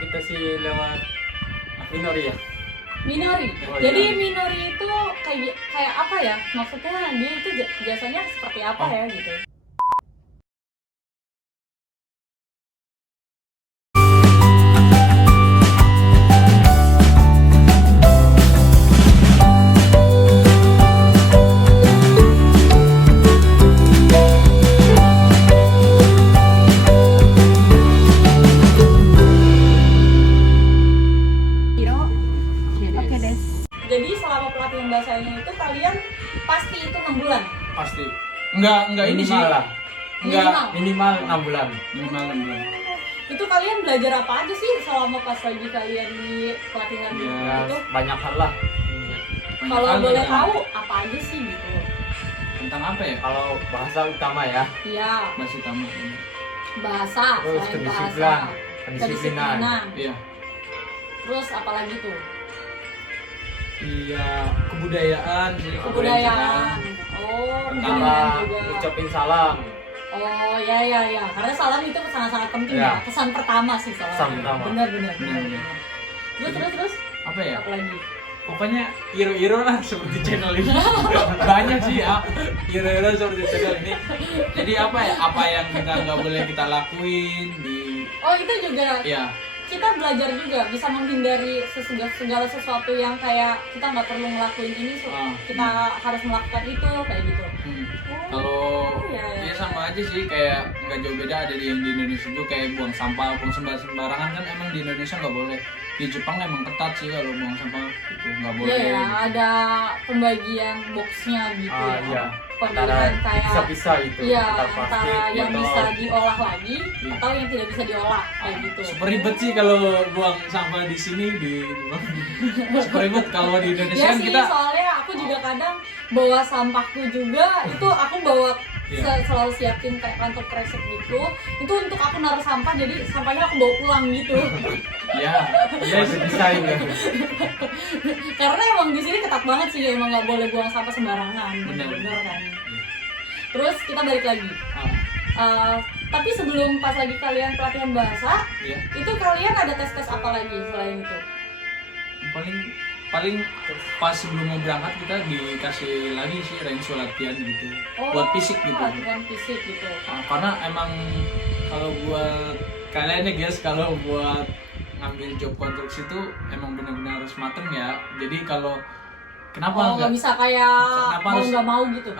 kita sih lewat Minori ya. Minori. Oh, Jadi iya. Minori itu kayak apa ya? Maksudnya dia itu jasanya seperti apa ya gitu? Oke deh. Jadi selama pelatihan bahasanya itu kalian pasti itu 6 bulan. Pasti. Enggak ini sih. Minimal lah. Enggak Minimal 6 bulan. minimal 6 bulan. Itu kalian belajar apa aja sih selama pas lagi kalian di pelatihan Ya, itu? Banyak hal lah. Kalau Hal boleh tentang- tahu apa aja sih gitu? tentang apa ya? Kalau bahasa utama ya, Iya, Bahasa utama. bahasa, terus selain bahasa, kedisiplinan, kedisiplinan. kedisiplinan. Iya. Terus apa lagi tuh? Iya, kebudayaan sih. Kebudayaan. Oh, Tentang kebudayaan Cara juga. ucapin salam. Oh, ya. Karena salam itu sangat-sangat penting Ya. ya. Kesan pertama sih salam. Kesan pertama. Benar. Benar. Terus Apa ya? apa lagi? Pokoknya iro-iro lah seperti channel ini. Banyak sih ya. Iro-iro seperti channel ini. Jadi apa ya? Apa yang kita nggak boleh kita lakuin di Oh, itu juga ya. kita belajar juga bisa menghindari segala sesuatu yang kayak kita nggak perlu ngelakuin ini, kita harus melakukan itu kayak gitu. Kalau Iya. ya sama aja sih, kayak nggak jauh beda ada yang di Indonesia juga, kayak buang sampah, buang sembarangan kan emang di Indonesia nggak boleh. Di Jepang emang ketat sih kalau buang sampah itu nggak boleh. Iya ya, ada pembagian boxnya gitu. Iya. Pembagian kayak Pisah-pisah gitu. iya, Antar plastik, antara yang botol. bisa diolah lagi Iya. atau yang tidak bisa diolah kayak gitu. Super ribet sih kalau buang sampah di sini di super ribet. Kalau di Indonesia Ya kan sih, kita soalnya aku juga kadang bawa sampahku juga, itu aku bawa Iya. selalu siapin kayak kantong kresek gitu. Itu untuk aku naruh sampah, jadi sampahnya aku bawa pulang gitu. ya Masih bisa ini. Karena emang di sini ketat banget sih, emang nggak boleh buang sampah sembarangan. Benar. Bener kan. Terus kita balik lagi. ah, Tapi sebelum pas lagi kalian pelatihan bahasa, ya itu kalian ada tes-tes apa lagi selain itu? paling pas sebelum mau berangkat kita dikasih lagi sih range latihan gitu buat fisik gitu. Latihan fisik gitu. Karena emang kalau buat kalian ya guys, kalau buat ngambil job konstruksi itu emang benar-benar harus mateng ya. Jadi kalau kenapa Nggak bisa kayak Kenapa mau harus- nggak mau gitu.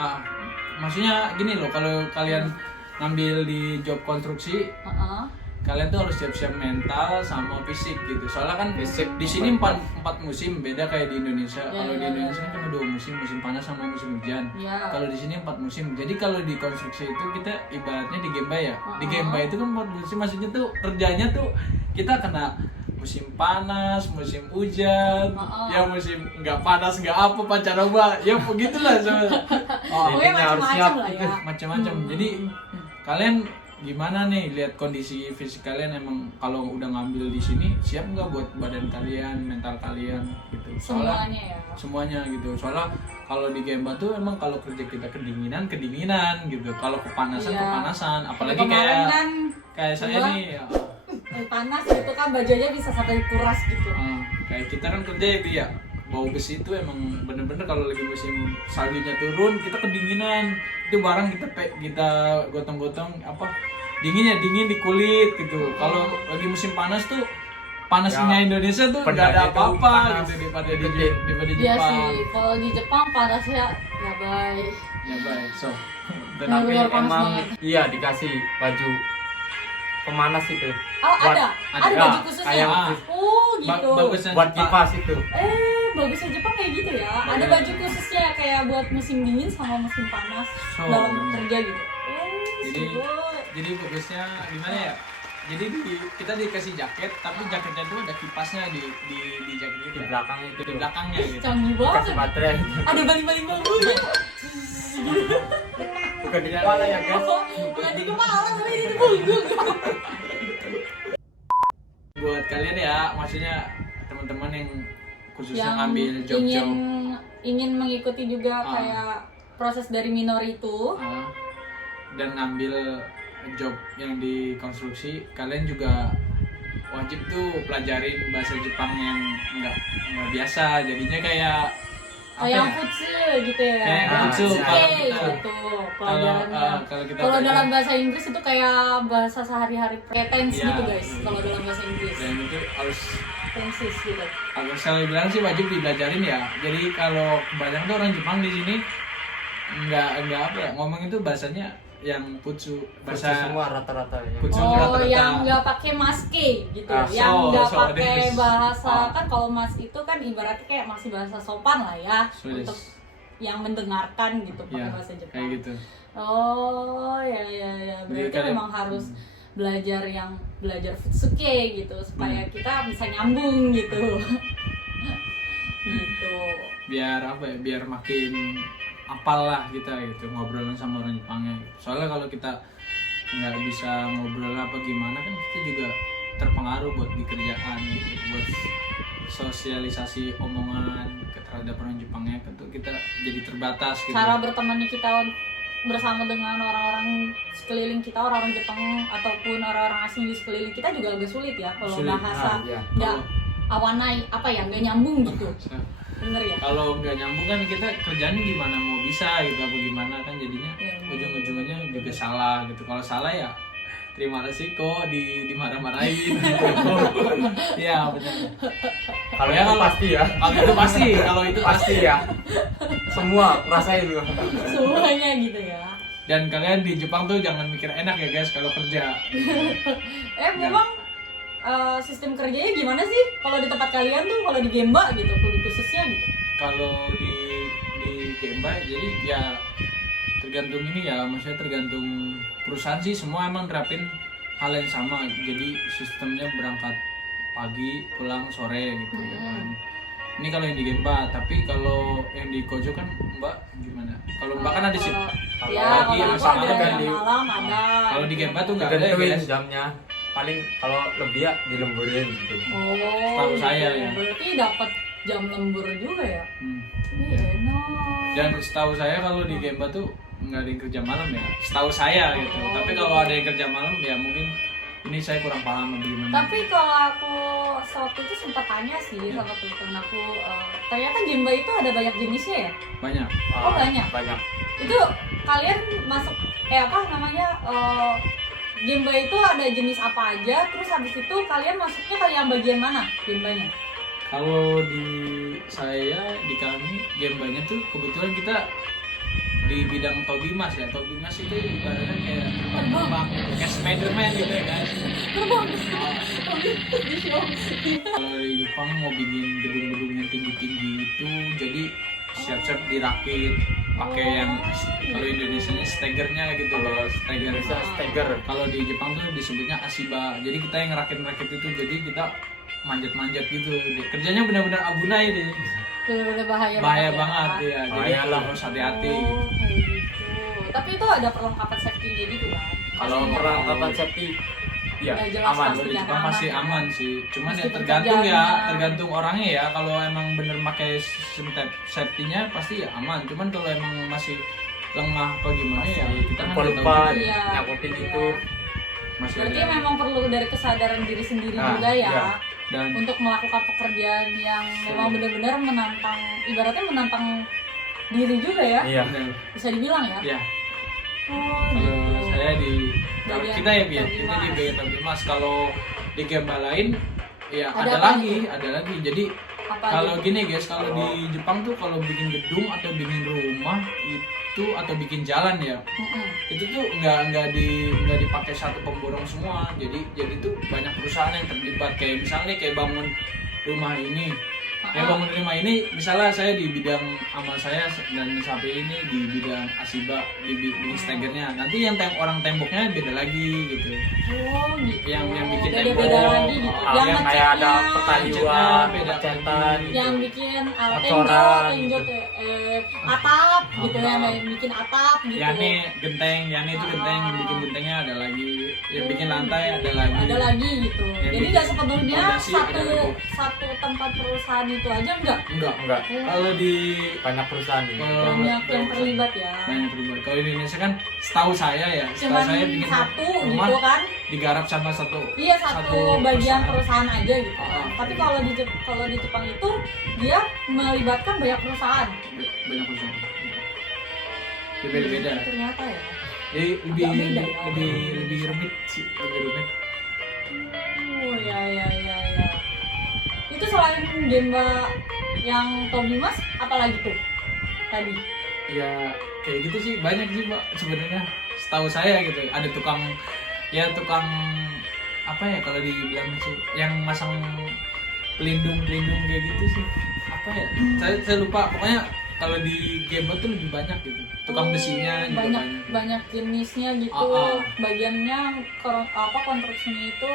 maksudnya gini loh, kalau kalian ngambil di job konstruksi, Heeh. kalian tuh harus siap-siap mental sama fisik gitu. Soalnya kan Fisik. di sini empat musim, beda kayak di Indonesia. Ya, Kalau di ya, Indonesia ya. kan cuma 2 musim, musim panas sama musim hujan. Ya. Kalau di sini 4 musim. Jadi kalau di konstruksi itu kita ibaratnya di Gemba ya. Di Gemba itu kan 4 musim, maksudnya tuh kerjanya tuh kita kena musim panas, musim hujan, ya musim nggak panas nggak apa pancaroba, ya begitulah sebenarnya. Pokoknya Intinya harus macam-macam siap. lah ya. Macam-macam. Jadi kalian gimana nih lihat kondisi fisik kalian, emang kalau udah ngambil di sini siap nggak buat badan kalian, mental kalian gitu. Soalnya Semuanya ya. semuanya gitu. Soalnya kalau di Gemba tuh emang kalau kerja kita kedinginan gitu. Kalau kepanasan Iya. kepanasan, apalagi Kemarin kayak kan saya gua- nih ya, panas gitu kan, bajunya bisa sampai kuras gitu. kayak kita kan kerja ya Bi, ya bau besi itu emang bener-bener kalau lagi musim saljunya turun kita kedinginan, itu barang kita gotong-gotong apa dingin di kulit gitu. Kalau lagi musim panas tuh panasnya Ya, Indonesia tuh nggak pedangnya ada tuh apa-apa panas. gitu daripada di Gede. Iya Jepang. sih, kalau di Jepang panasnya ya baik. Ya baik, so Tapi Benar-benar panas emang banget. iya dikasih baju pemanas itu. Oh Buat- ada baju ya, khususnya. kayak Oh gitu. bagusnya Buat Jepang. kipas itu. Bagusnya Jepang kayak gitu ya. Ada Iya. baju khususnya kayak buat musim dingin sama musim panas So, dalam bener. kerja gitu. Jadi- Seru. Jadi bagusnya gimana ya? Jadi kita dikasih jaket, tapi jaketnya tuh ada kipasnya di jaket itu. Di belakang itu. Di belakangnya gitu. Canggih Kasih banget. baterai. Ada baling-baling bambu. Bukan di kepala ya guys. Bukan di kepala tapi di punggung. Buat kalian ya, maksudnya teman-teman yang khususnya Yang ngambil job-job ingin mengikuti juga Ah. kayak proses dari minori itu. dan ngambil job yang di konstruksi, kalian juga wajib tuh pelajarin bahasa Jepang yang nggak biasa, jadinya kayak yang futsu gitu ya. Kayak futsu kalau kita gitu pelajarannya. Kalau dalam bahasa Inggris itu kayak bahasa sehari-hari, kayak tense gitu guys. Kalau dalam bahasa Inggris. Dan itu harus tenses gitu. Kalau saya bilang sih wajib dipelajarin ya. Jadi kalau kebanyakan tuh orang Jepang di sini nggak apa ya, ngomong itu bahasanya yang futsu, bahasa semua rata-rata ya. futsu Oh, rata-rata. yang nggak pakai maske gitu, yang nggak pakai bahasa kan. Kalau mas itu kan ibaratnya kayak masih bahasa sopan lah ya, untuk yang mendengarkan gitu pakai bahasa Jepang. Kayak gitu. Oh ya. Berarti memang harus belajar futsuke gitu supaya kita bisa nyambung gitu. Gitu. Biar apa ya? Biar makin apal lah kita gitu ngobrolin sama orang Jepangnya gitu. Soalnya kalau kita nggak bisa ngobrol apa gimana kan kita juga terpengaruh buat di kerjaan gitu, buat sosialisasi omongan terhadap orang Jepangnya tentu kita jadi terbatas gitu. Cara bertemannya kita bersama dengan orang-orang sekeliling kita, orang-orang Jepang ataupun orang-orang asing di sekeliling kita juga agak sulit ya kalau bahasa nggak awanai apa ya, nggak nyambung gitu. Bener ya? Kalau nggak nyambung kan kita kerjanya gimana mau bisa gitu apa gimana kan jadinya ujung-ujungnya juga salah gitu. Kalau salah ya terima resiko dimarah-marahin. Iya benar. Kalau itu pasti ya. Kalau itu pasti ya. Semua rasain loh. Semuanya gitu ya. Dan kalian di Jepang tuh jangan mikir enak ya guys kalau kerja. Memang sistem kerjanya gimana sih kalau di tempat kalian tuh, kalau di Gemba gitu, khususnya gitu? Kalau di Gemba jadi ya tergantung ini ya, maksudnya tergantung perusahaan sih, semua emang terapin hal yang sama. Jadi sistemnya berangkat pagi pulang sore gitu ya kan. Ini kalau yang di Gemba, tapi kalau yang di Kojo kan Mbak gimana? Kalau Mbak kan ada shift pagi sama malam ada. Kalau di Gemba tuh nggak ada ya guys. Jamnya paling kalau lebih ya dilemburin gitu. Oh, setahu saya ya. Berarti dapat jam lembur juga ya? Iya, enak. Dan setahu saya kalau di Gemba tuh nggak ada yang kerja malam ya, setahu saya gitu. Tapi kalau ada yang kerja malam ya mungkin ini saya kurang paham gimana. Tapi kalau aku waktu itu sempat tanya sih sama temen aku, ternyata Gemba itu ada banyak jenisnya ya? Banyak. Oh banyak. Itu kalian masuk Gemba itu ada jenis apa aja, terus habis itu kalian masuknya ke yang bagian mana Gembanya? Kalau di kami Gembanya tuh kebetulan kita di bidang Tobimas ya. Tobimas itu ibaratnya kayak terbang kayak Spiderman gitu ya guys. Kalau di Jepang mau bikin gedung-gedung yang tinggi-tinggi itu jadi siap-siap dirakit pakai yang kalau Indonesianya stegernya gitu loh, steger. Kalau di Jepang tuh disebutnya asiba. Jadi kita yang ngerakit itu, jadi kita manjat-manjat gitu. Kerjanya benar-benar abunai deh. Benar-benar bahaya banget ya. Jadi harus hati-hati. Oh, kayak gitu. Tapi itu ada perlengkapan safety-nya gitu kan? Kalau perlengkapan safety ya aman. Di Jepang pasti aman sih. Cuman ya tergantung orangnya ya. Kalau emang bener pakai sistem safety-nya pasti ya aman. Cuman kalau emang masih lemah apa gimana ya kita kan lupa nyakutin itu. Berarti memang perlu dari kesadaran diri sendiri juga ya. Dan untuk melakukan pekerjaan yang memang benar-benar menantang, ibaratnya menantang diri juga ya. Iya. Bisa dibilang ya. Iya. Oh, kalau saya kalau kita ya kita di bagian Tobimas. Kalau di Gemba lain ya ada lagi. Jadi kalau gini guys, kalau di Jepang tuh kalau bikin gedung atau bikin rumah itu atau bikin jalan ya, itu tuh nggak dipakai satu pemborong semua. Jadi tuh banyak perusahaan yang terlibat, kayak misalnya kayak bangun rumah ini. Bangun rumah ini, misalnya saya di bidang amal saya dan sampai ini di bidang asiba, di bidang stegernya. Nanti yang orang temboknya beda lagi gitu. Oh gitu. Yang bikin beda lagi gitu. Yang kayak ada pertanyaan, beda cetan. Yang bikin tenjot atap gitu ya, yang bikin atap gitu. Genteng itu genteng, yang bikin gentengnya ada lagi. Yang bikin lantai ada lagi. Ada lagi gitu. Jadi nggak sepenuhnya satu tempat perusahaan itu aja enggak. Kalau di banyak perusahaan banyak yang terlibat ya. Banyak terlibat. Kalau di Indonesia kan setahu saya cuman bikin satu rumah, gitu kan. digarap sama satu Iya, satu bagian perusahaan aja gitu. Tapi kalau di Jepang itu dia melibatkan banyak perusahaan. Banyak perusahaan. Beda-beda. Ternyata ya. Jadi lebih Agak beda ya. lebih rumit sih, lebih rumit. Oh ya. Itu selain Gemba yang Tobimas, apalagi tuh tadi? Ya kayak gitu sih, banyak sih Pak sebenarnya. Setahu saya gitu, ada tukang apa ya kalau dibilang sih, yang masang pelindung kayak gitu sih. Apa ya? Saya lupa. Pokoknya kalau di Gemba tuh lebih banyak gitu. Tukang besinya juga banyak jenisnya gitu. Bagiannya konstruksinya itu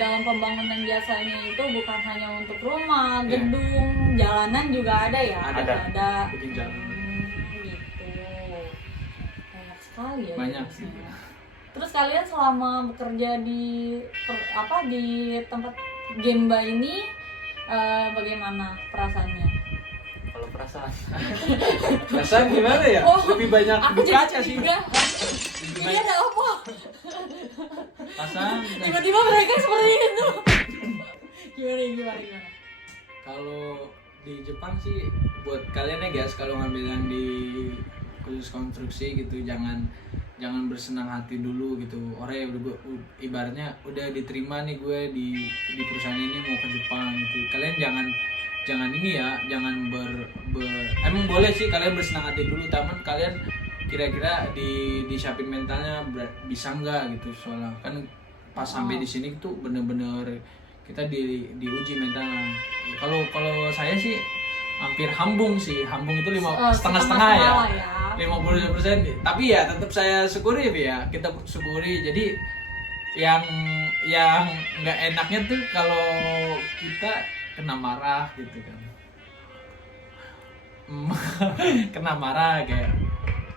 dalam pembangunan jasanya itu bukan hanya untuk rumah, gedung, jalanan juga ada ya. Ada. Bikin jalan. Gitu. Banyak sekali ya. Banyak sih. Terus kalian selama bekerja di tempat Gemba ini bagaimana perasaannya? Kalau Perasaan gimana ya? Lebih banyak Aku dukanya jadi sih. juga. Ini ada apa? Perasaan Tiba-tiba mereka seperti itu. Gimana? kalau di Jepang sih buat kalian ya guys, kalau ngambil yang di khusus konstruksi gitu, jangan bersenang hati dulu gitu. Orang ya udah ibaratnya udah diterima nih gue di perusahaan ini mau ke Jepang gitu. Kalian jangan ini ya, jangan emang boleh sih kalian bersenang hati dulu, tapi kalian kira-kira disiapin mentalnya bisa nggak gitu. Soalnya kan pas sampai di sini tuh bener-bener kita diuji mentalnya. Kalau saya sih hampir hambung sih. Hambung itu setengah ya. 50%. Tapi ya tetap saya syukuri ya. Kita syukuri. Jadi yang nggak enaknya tuh kalau kita kena marah gitu kan. Kena marah kayak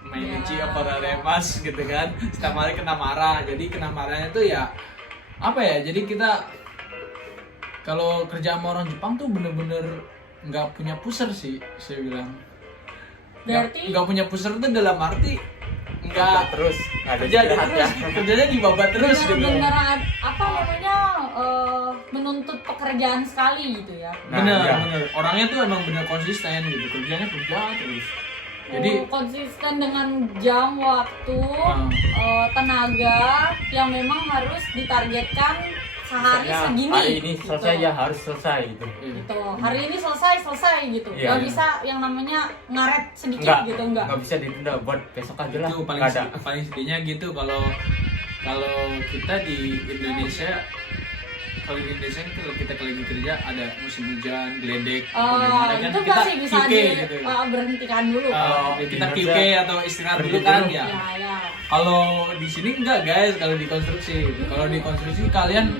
main uji apa remas gitu kan. Setiap hari kena marah. Jadi kena marahnya tuh ya apa ya? Jadi kita kalau kerja sama orang Jepang tuh bener-bener nggak punya pusher sih, saya bilang. Berarti nggak punya pusher tuh dalam arti nggak terus kerjanya dibabat terus gitu. Bener-bener menuntut pekerjaan sekali gitu ya. Bener. Orangnya tuh emang bener konsisten gitu, kerjanya kerja terus. Jadi konsisten dengan jam, waktu, tenaga yang memang harus ditargetkan sehari segini. Hari ini gitu. selesai ya harus selesai gitu. Gitu. Hari ini selesai gitu. Iya, Gak bisa yang namanya ngaret sedikit gitu, enggak. Nggak bisa ditunda buat besok aja lah. itu paling sedihnya gitu kalau kita di Indonesia. Kalau di Indonesia kalau kita lagi kerja ada musim hujan, geledek, gimana kan itu kita masih bisa gitu. berhentikan dulu. Kita QK atau istirahat dulu kan ya. Kalau di sini enggak guys, kalau di konstruksi. Kalau di konstruksi kalian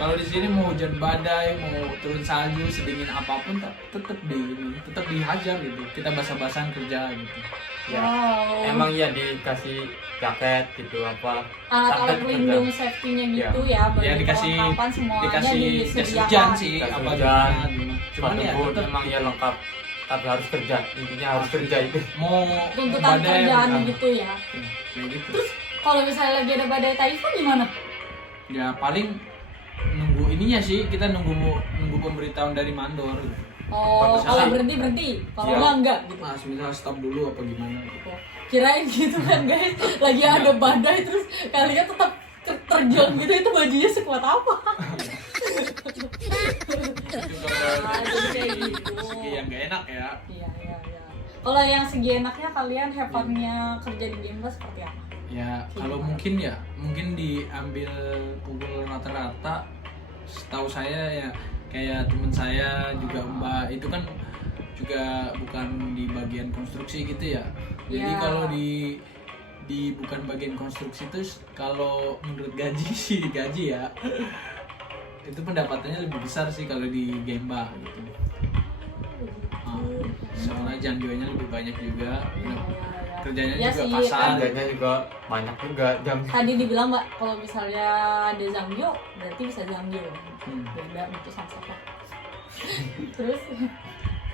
kalau di sini mau hujan badai, mau turun salju, sedingin apapun tetap dihajar gitu. Kita basah-basahan kerja gitu. Ya. Emang ya dikasih jaket gitu apa. Alat-alat pelindung safety-nya gitu ya, bagi perlengkapan semuanya dikasih disediakan. hujan sih, apa hujan. Cuman ya tetap emang ya lengkap. Tapi harus kerja, intinya harus kerja itu. mau Tuntutan kerjaan gitu ya. Kayak gitu. Terus kalau misalnya lagi ada badai taifun gimana? Ya paling nunggu ininya sih, kita nunggu pemberitahuan dari mandor gitu. Kalau berhenti, kalau enggak gitu. Mas misal stop dulu apa gimana gitu. Kirain gitu kan guys, lagi ada badai terus kalian tetap terjun gitu, itu bajunya sekuat apa? Kayak gitu. Segi yang gak enak ya. Iya. Kalau yang segi enaknya kalian have fun-nya kerja di Gemba seperti apa? Ya kalau mungkin diambil pukul rata-rata, setahu saya ya kayak teman saya juga Mbak itu kan juga bukan di bagian konstruksi gitu ya. Jadi kalau di bukan bagian konstruksi itu kalau menurut gaji ya itu pendapatannya lebih besar sih kalau di Gemba gitu. Soalnya jangkauannya lebih banyak juga. Kerjanya Ya juga sih, kasar. Kerjanya juga banyak juga jam. Tadi dibilang Mbak, kalau misalnya ada Zangyo, berarti bisa Zangyo. Beda gitu sama-sama. Terus?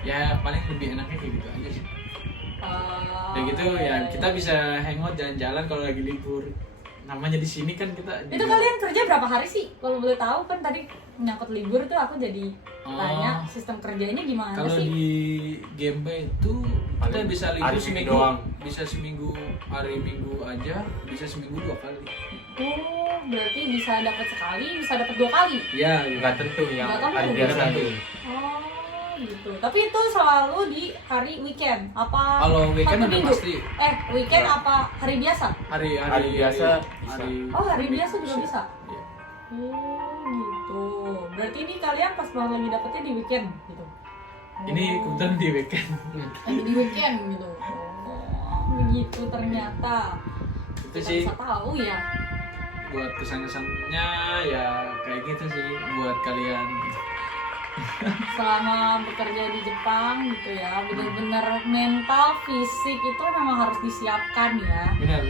Ya paling lebih enaknya kayak gitu aja sih. Ya gitu ya, kita bisa hangout jalan-jalan kalau lagi libur. namanya di sini kan kita Itu kalian kerja berapa hari sih? Kalau boleh tahu kan tadi menyangkut libur tuh aku jadi tanya sistem kerjanya gimana kalau sih? di Gemba itu kita Paling bisa libur hari seminggu doang. bisa seminggu hari Minggu aja bisa seminggu 2 kali Oh, berarti bisa dapat sekali, bisa dapat 2 kali. ya Nggak tentu yang Nggak tentu. hari biasa tuh. Oh, gitu. Tapi itu selalu di hari weekend. Apa kalau weekend Sabtu udah Minggu? pasti Weekend Nggak. apa hari biasa? hari Hari biasa hari Oh, hari biasa juga bisa. Iya. Oh, gitu. Berarti ini kalian pas banget lagi dapetnya di weekend gitu. ini Oh. kebetulan di weekend Lagi di weekend gitu. Oh, begitu ternyata. itu Kita sih bisa tahu ya. buat kesan-kesannya ya kayak gitu sih buat kalian Selama bekerja di Jepang gitu ya, benar-benar mental, fisik itu memang harus disiapkan ya. benar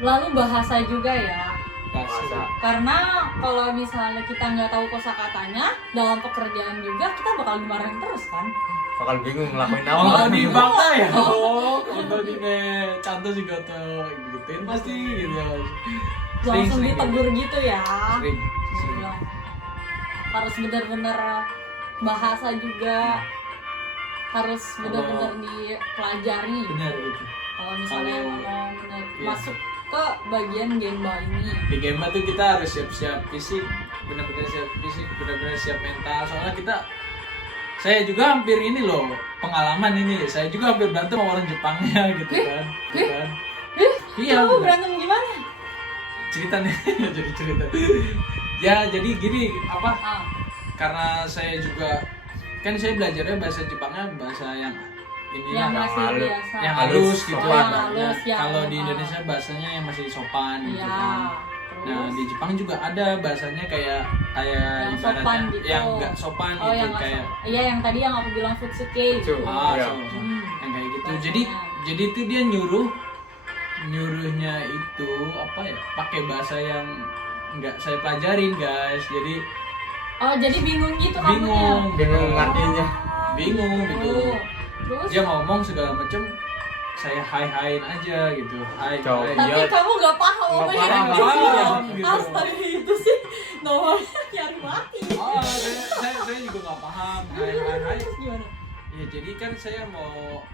Lalu bahasa juga ya. Bahasa. Karena kalau misalnya kita nggak tahu kosakatanya dalam pekerjaan juga kita bakal dimarahin terus kan. Bakal bingung ngelakuin oh apa. di bangka ya kalau di contoh juga tuh gituin pasti gitu Langsung ditegur gitu ya. sering Bilang, harus benar-benar bahasa juga harus benar-benar dipelajari. benar gitu Kalau misalnya Kalau- mau iya. masuk ke bagian Gemba ini. di Gemba tuh kita harus siap-siap fisik benar-benar siap fisik benar-benar siap mental soalnya saya juga hampir ini loh pengalaman ini saya juga hampir berantem sama orang Jepangnya gitu kan iya Kamu benar. berantem gimana? cerita nih jadi cerita ya jadi gini apa Ah, karena saya juga kan saya belajarnya bahasa Jepangnya bahasa yang inilah yang masih halus. biasa. yang halus gitu Oh, yang kan. halus, yang- Kalau di ah. Indonesia bahasanya yang masih sopan gitu Iya. kan. Terus? Nah di Jepang juga ada bahasanya kayak Yang ibaratnya sopan gitu. yang nggak sopan Oh, gitu yang nggak kayak sopan. Iya, yang tadi yang aku bilang futsuke. Futsu. Iya. yang kayak gitu. Bahasanya. Jadi itu dia nyuruhnya itu apa ya pakai bahasa yang nggak saya pelajarin guys. Jadi Oh, jadi bingung gitu bingung, Bingung ngartinya. bingung gitu. Terus? Dia ngomong segala macam saya hai-hain aja gitu. Hai. Coba. hai. Tapi Iya. kamu nggak paham Nggak apa paham, yang nggak dia bilang. paham, gitu. Astaga, itu sih nomornya nyari mati. Oh, saya juga nggak paham. Hai. Terus gimana? Ya jadi kan saya mau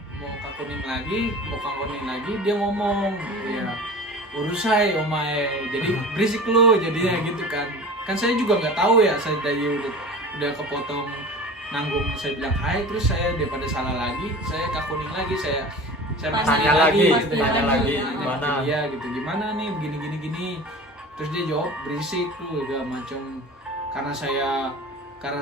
kakunin lagi dia ngomong ya urusai omae jadi berisik lu jadinya gitu kan saya juga nggak tahu ya saya tadi udah kepotong nanggung saya bilang hai terus saya daripada salah lagi saya kakunin lagi saya Tanya lagi, gitu, tanya lagi, nanya gimana? ke dia gitu gimana nih begini terus dia jawab berisik lu segala macam karena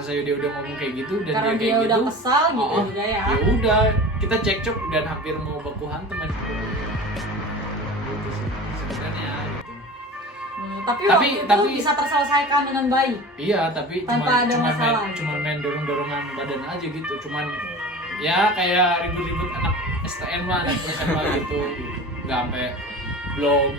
saya dia udah ngomong kayak gitu dan Karena dia dia kayak udah gitu kesal gitu juga ya. ya udah kita cekcok dan hampir mau baku hantam gitu sih sebenarnya gitu Tapi Tapi- waktu itu tapi- bisa terselesaikan dengan baik. iya tapi Tanpa ada masalah. cuman main dorong-dorongan badan aja gitu cuman ya kayak ribut-ribut anak STN mah anak SMA gitu nggak sampai belum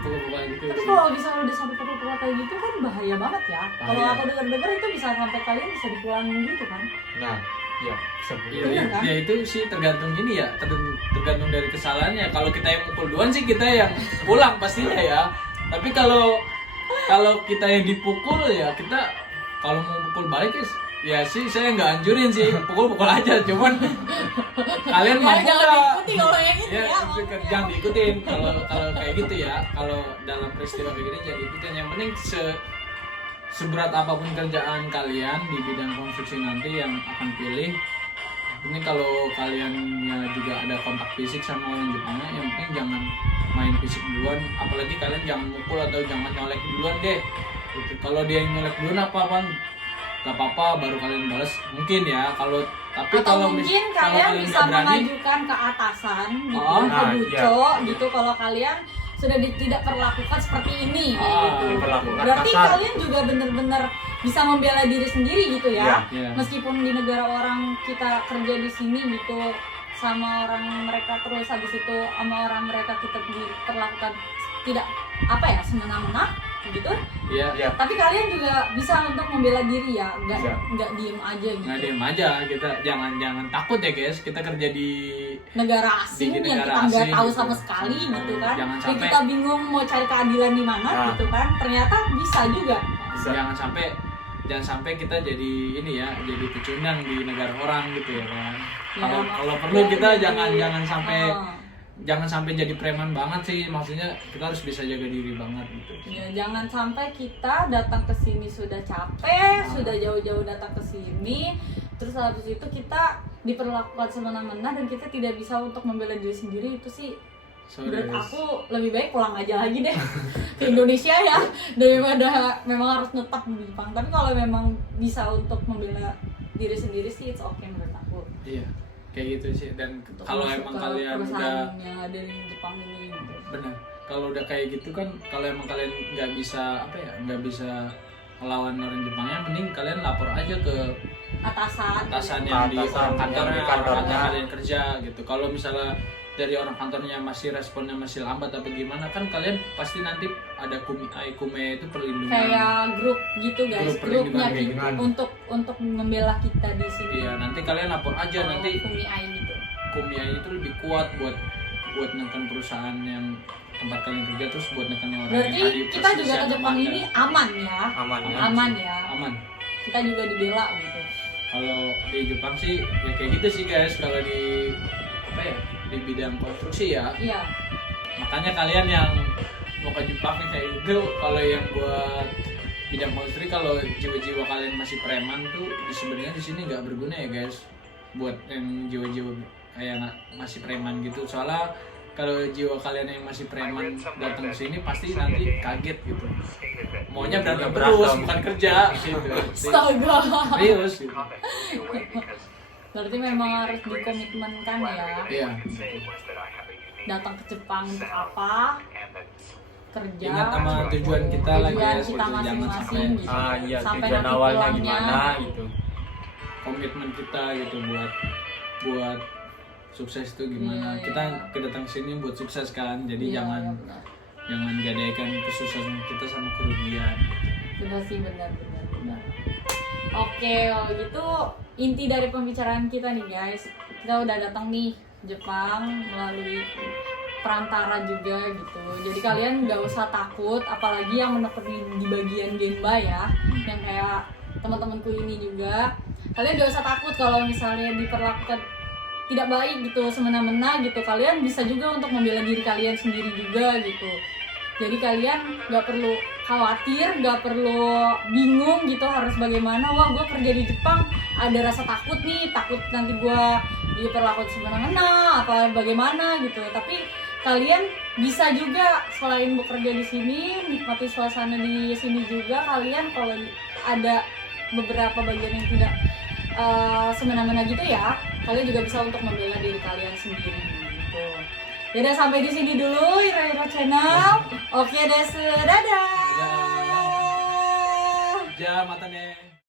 pukul-pukul gitu Tapi sih. kalau misalnya udah sampai pukul kayak gitu kan bahaya banget ya. Kalau Bahaya. aku dengar-dengar itu bisa sampai kalian bisa dipulangin gitu kan. Nah, iya, Iya, sebelum Bener kan? ya itu sih tergantung ini ya, tergantung dari kesalahannya. Kalau kita yang mukul duluan sih kita yang pulang pastinya ya. Tapi kalau kita yang dipukul ya kita kalau mau pukul balik ya sih saya nggak anjurin sih pukul aja. Cuman kalian Ya, mampu jangan nggak? diikuti kalau yang itu Ya, ya. maksudnya. jangan diikutin kalau kayak gitu ya. Kalau dalam peristiwa kayak gini jangan diikutin. Yang penting seberat apapun kerjaan kalian di bidang konstruksi nanti yang akan pilih. Ini kalau kalian ya juga ada kontak fisik sama orang Jepangnya, yang penting jangan main fisik duluan. Apalagi kalian jangan mukul atau jangan nyolek duluan deh. Gitu. Kalau dia yang nyolek duluan apa-apaan gak apa-apa baru kalian balas mungkin ya tapi Atau kalau mungkin kalau kalian kalian bisa nggak berani mengajukan ke atasan gitu, Oh, ke nah, buco gitu kalau kalian sudah tidak perlakukan seperti ini gitu. diperlakukan Berarti kasar. kalian juga benar-benar bisa membela diri sendiri gitu ya. Iya. Meskipun di negara orang kita kerja di sini gitu sama orang mereka terus habis itu sama orang mereka kita diperlakukan tidak apa ya semena-mena. gitu. Iya. Tapi kalian juga bisa untuk membela diri ya, Bisa. nggak diem aja gitu. Nggak diem aja, kita jangan takut ya guys, kita kerja di Negara asing Di yang negara kita nggak asing tahu gitu. sama sekali gitu kan. Jangan Yang sampai- kita bingung mau cari keadilan di mana Nah. gitu kan. Ternyata bisa juga. Bisa. jangan sampai kita jadi ini ya, jadi pecundang di negara orang gitu ya kan. Ya, Kalau perlu kita jangan sampai Oh. jangan sampai jadi preman banget sih, maksudnya kita harus bisa jaga diri banget gitu. Ya, jangan sampai kita datang ke sini sudah capek, sudah jauh-jauh datang ke sini, terus habis itu kita diperlakukan semena-mena dan kita tidak bisa untuk membela diri sendiri. Itu sih menurut aku lebih baik pulang aja lagi deh ke Indonesia ya, daripada memang harus netap di Jepang. Tapi kalau memang bisa untuk membela diri sendiri sih it's okay menurut aku. Iya, kayak gitu sih. Dan Untuk kalau masuk emang ke kalian udah perusahaannya dari Jepang ini gitu. benar, kalau udah kayak gitu kan, kalau emang kalian nggak bisa nggak bisa melawan orang Jepangnya, mending kalian lapor aja ke atasan yang di Atasan orang yang di kantornya, kantornya. orang kantor kalian kerja gitu. Kalau misalnya dari orang kantornya masih responnya masih lambat atau gimana, kan kalian pasti nanti ada kume itu perlindungan. Kayak grup gitu guys, Grup grupnya perlindungan kita untuk membela kita di sini. Iya, nanti kalian lapor aja, nanti KUMI gitu. kumiai itu lebih kuat buat neken perusahaan yang tempat kalian kerja, terus buat neken orang Berarti yang tadi kita juga ke persisian Jepang aman, ini kan? aman ya. Aman ya. Aman ya. Aman. Kita juga dibela gitu. Kalau di Jepang sih ya kayak gitu sih guys, kalau di di bidang konstruksi ya. Iya. Makanya kalian yang mau ke Jepang kayak itu, kalau yang buat bidang konstruksi, kalau jiwa-jiwa kalian masih preman tuh sebenarnya di sini nggak berguna ya guys, buat yang jiwa-jiwa kayak masih preman gitu. Soalnya kalau jiwa kalian yang masih preman datang ke sini pasti nanti kaget gitu, maunya berantem terus bukan kerja gitu. Astaga. Serius gitu. Berarti memang harus dikomitmenkan ya. Iya. Datang ke Jepang untuk apa? Kerja. Ingat sama tujuan kita lah Tujuan guys, kita jangan masing-masing sampai gitu. Iya, Sampai tujuan nanti awalnya pulangnya. gimana gitu. komitmen kita gitu buat sukses tuh gimana. Iya, Kita iya. kedatang sini buat sukses kan, jadi Iya, jangan iya, benar. jangan gadaikan kesuksesan kita sama kerugian. Benar sih, benar. Oke, kalau gitu inti dari pembicaraan kita nih guys, kita udah datang nih Jepang melalui perantara juga gitu. Jadi kalian nggak usah takut, apalagi yang menekuni di bagian Genba ya, yang kayak teman-temanku ini juga. Kalian nggak usah takut kalau misalnya diperlakukan tidak baik gitu, semena-mena gitu. Kalian bisa juga untuk membela diri kalian sendiri juga gitu. Jadi kalian nggak perlu khawatir, nggak perlu bingung gitu harus bagaimana. Wah, gue kerja di Jepang ada rasa takut nih, takut nanti gue diperlakukan semena-mena apa bagaimana gitu. Tapi kalian bisa juga selain bekerja di sini, nikmati suasana di sini juga. Kalian kalau ada beberapa bagian yang tidak semena-mena gitu ya, kalian juga bisa untuk membela diri kalian sendiri gitu. Yaudah, sampai di sini dulu Ira Channel. Oke, dadah. Ja matane.